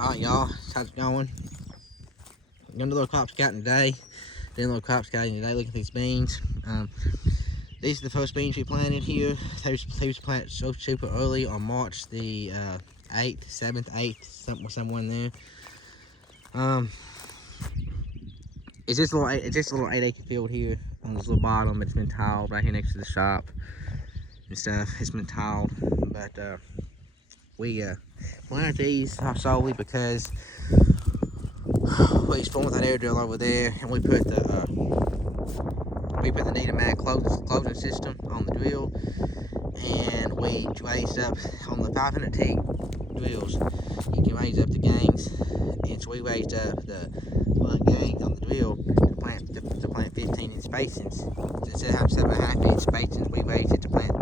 Alright, y'all, how's it going? Doing a little crop scouting today. Looking at these beans. These are the first beans we planted here. They was planted so super early on March the 8th, 7th, 8th, somewhere in there. It's just a little 8-acre field here on this little bottom. It's been tiled right here next to the shop and stuff. It's been tiled, but we planted these solely because we spawned with that air drill over there, and we put the Needham closing system on the drill, and we raised up on the 500T drills. You can raise up the gangs, and so we raised up the gangs on the drill to plant 15-inch spacings. So instead of having 7.5-inch spacings, we raised it to plant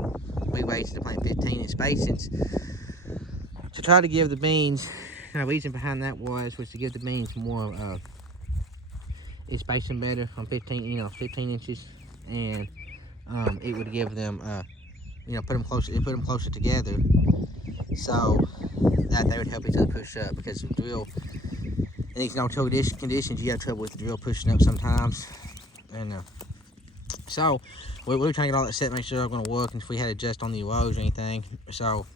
15-inch spacings to try to give the beans. And the reason behind that was to give the beans more it's spacing better on 15 inches, and it would give them put them closer together, so that they would help each other push up, because the drill in these no-till conditions, you have trouble with the drill pushing up sometimes. And so we were trying to get all that set, make sure they're going to work, and if we had to adjust on the rows or anything. So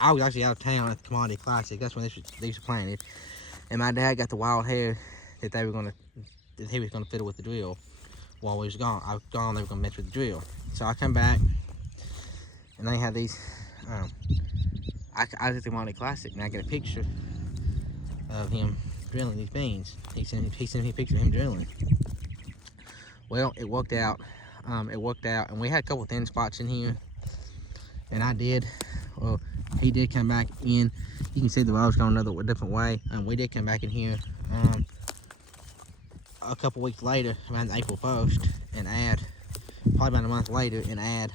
I was actually out of town at the Commodity Classic. That's when these were planted, and my dad got the wild hair that he was gonna fiddle with the drill while we was gone. I was gone. They were gonna mess with the drill. So I come back, and they had these. I was at the Commodity Classic, and I get a picture of him drilling these beans. He sent me a picture of him drilling. Well, it worked out. And we had a couple thin spots in here, and I did. Well, he did come back in. You can see the rows going a different way. We did come back in here a couple weeks later, around April 1st, and add, probably about a month later, and add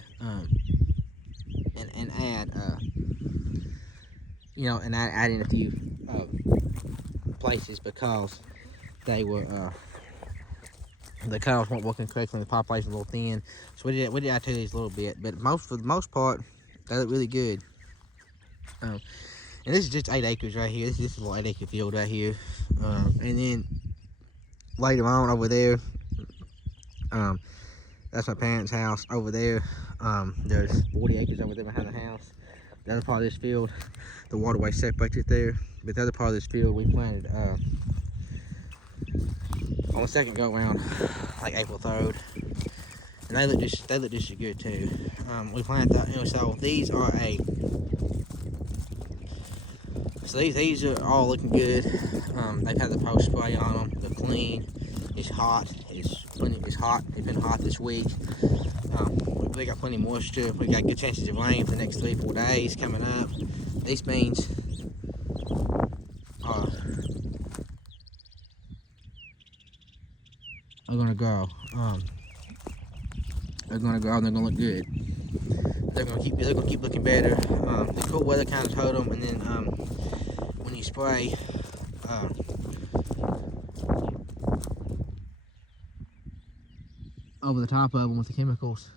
in a few places, because they were the cows weren't working correctly, and the population was a little thin. So we did add to these a little bit, but for the most part, they look really good. And this is just 8 acres right here. This is a little 8-acre field right here. And then later on over there, that's my parents' house over there. There's 40 acres over there behind the house. The other part of this field, the waterway separates it there. But the other part of this field we planted on the second go around, like April 3rd. And they look just as good too. We planted that, so these are these are all looking good. They've had the post spray on them. They're clean. It's hot. It's hot. It's been hot this week. We got plenty of moisture. We got good chances of rain for the next 3-4 days coming up. These beans are gonna grow. They're gonna grow. And they're gonna look good. They're gonna keep looking better. The cool weather kind of hurt them, and then when you spray over the top of them with the chemicals,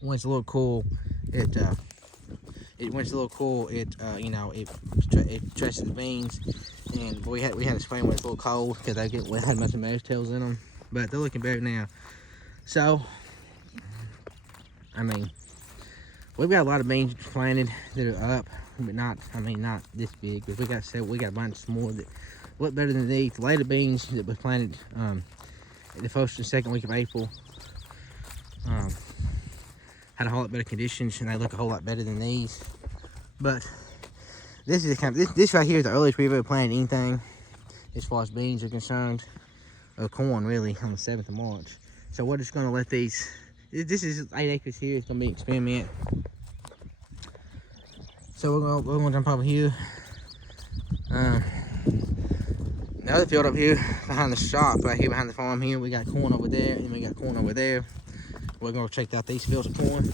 when it's a little cool, it stresses the beans. And we had to spray them when it's a little cold, because they had a bunch of marriage tails in them. But they're looking better now. So, I mean, we've got a lot of beans planted that are up, but not this big. But we got a bunch more that look better than these. The later beans that we planted the first and second week of April had a whole lot better conditions, and they look a whole lot better than these. But this is this right here is the earliest we've ever planted anything as far as beans are concerned, or corn really, on the 7th of March. So we're just gonna let these. This is 8 acres here. It's gonna be an experiment. So we're gonna jump over here. The other field up here behind the shop, right here behind the farm here, we got corn over there, and we got corn over there. We're gonna check out these fields of corn.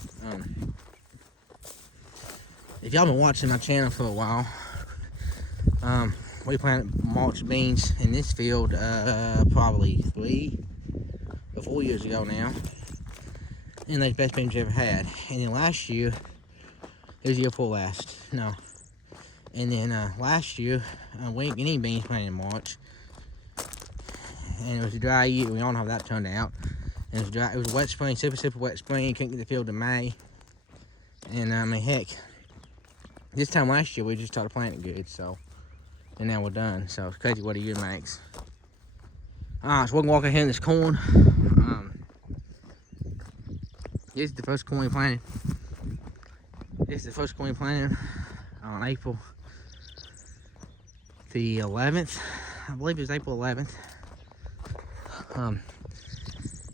If y'all been watching my channel for a while, we planted mulch beans in this field probably 3 or 4 years ago now, and they're the best beans we ever had. And then last year This year before last. No. And then last year, we didn't get any beans planted in March. And it was a dry year. We all know how that turned out. And it was dry. It was a wet spring, super wet spring. Couldn't get the field in May. And I mean, heck, this time last year we just started planting good. So, and now we're done. So it's crazy what a year makes. Alright, so we're gonna walk ahead in this corn. This is the first corn we planted. This is the first corn we planted on April the 11th. I believe it was April 11th.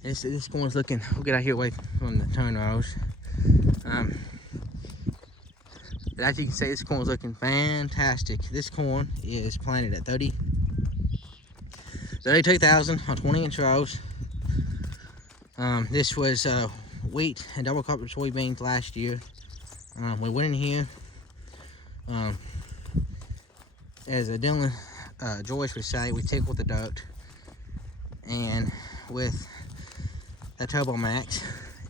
This corn's looking, we'll get out here away from the turn rows. But as you can see, this corn's looking fantastic. This corn is planted at 32,000 on 20-inch rows. This was wheat and double crop soybeans last year. We went in here, as Dylan Joyce would say, we tickled the dirt, and with a Turbo Max,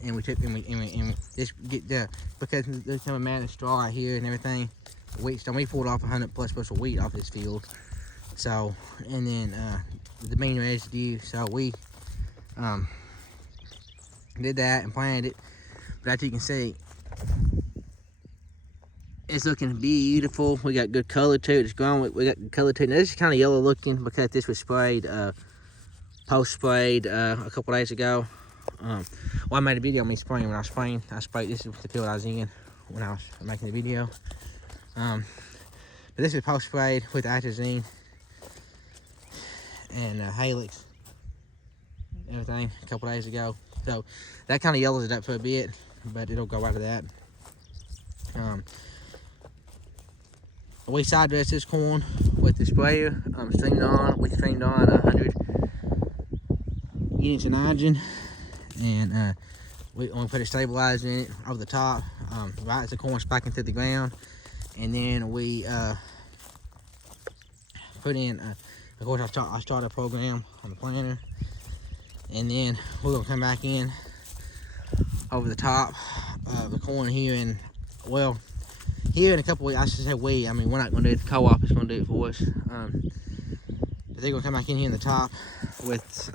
and we took and just get the, because there's some amount of straw out here and everything. Wheat stone, we pulled off 100+ bushel of wheat off this field. So, and then the bean residue. So we did that and planted it. But as you can see, it's looking beautiful. We got good color to it. It's growing. We got good color to it. Now, this is kind of yellow looking because this was sprayed, post sprayed a couple days ago. Well, I made a video on me spraying. When I was spraying, I sprayed. This is the field I was in when I was making the video. But this is post sprayed with atrazine and Halix, everything a couple days ago. So that kind of yellows it up for a bit, but it'll go right to that. We side dressed this corn with the sprayer, streamed on. We streamed on 100 units of nitrogen, and we put a stabilizer in it over the top, right as the corn spiking through the ground. And then we put in, of course, I started a program on the planter, and then we're gonna come back in over the top of the corn here, and well, here in a couple weeks, I should say I mean, we're not gonna do it, the co-op is gonna do it for us. But they're gonna come back in here in the top with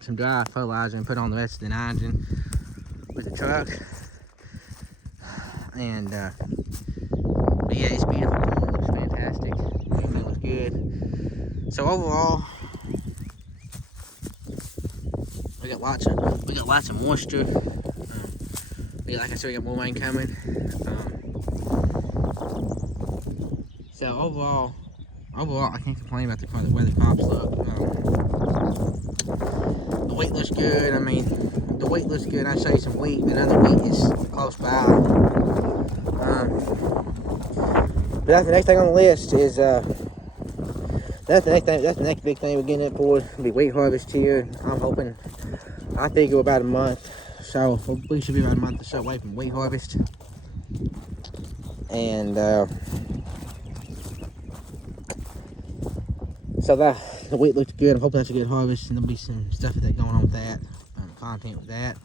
some dry fertilizer and put on the rest of the nitrogen with the truck. And but yeah, it's beautiful. It looks fantastic. Everything looks good. So overall, we got lots of moisture. Like I said, we got more rain coming. So overall, I can't complain about the way the crops look. The wheat looks good. I mean, the wheat looks good. I show you some wheat. Another wheat is close by. But that's the next thing on the list is that's the next big thing we're getting it for. It'll be wheat harvest here. I think we're about a month. So we should be about a month or so away from wheat harvest. And so the wheat looks good. I hope that's a good harvest, and there'll be some stuff that going on with that, content with that.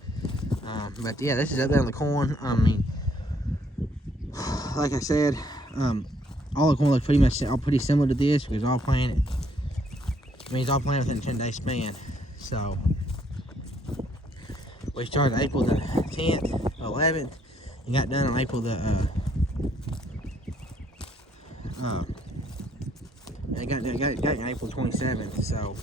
But yeah, this is up there on the corn. I mean, like I said, all the corn looks pretty similar to this because all planted. I mean, it's all planted within a 10-day span. So we started April the 10th, 11th, and got done on April the got in April 27th. So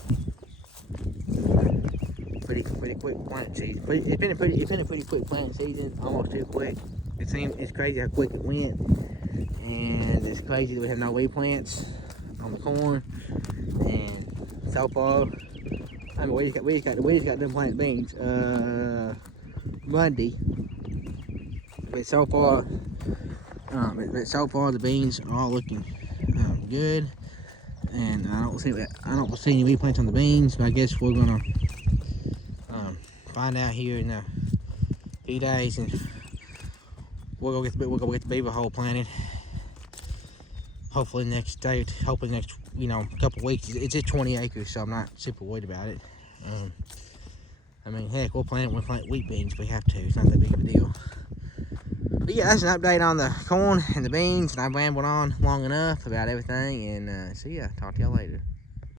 pretty quick planting season. It's been a pretty quick planting season, almost too quick. It's crazy how quick it went, and it's crazy that we have no weed plants on the corn. And so far, I mean, we just got done planting beans Monday, but so far the beans are all looking good, and I don't see any weed plants on the beans. But I guess we're gonna find out here in a few days, and we'll go get the beaver hole planted. Hopefully next day, hopefully next couple weeks. It's just 20 acres, so I'm not super worried about it. I mean, heck, we'll plant wheat beans if we have to. It's not that big of a deal. But yeah, that's an update on the corn and the beans, and I've rambled on long enough about everything. And so yeah, talk to y'all later.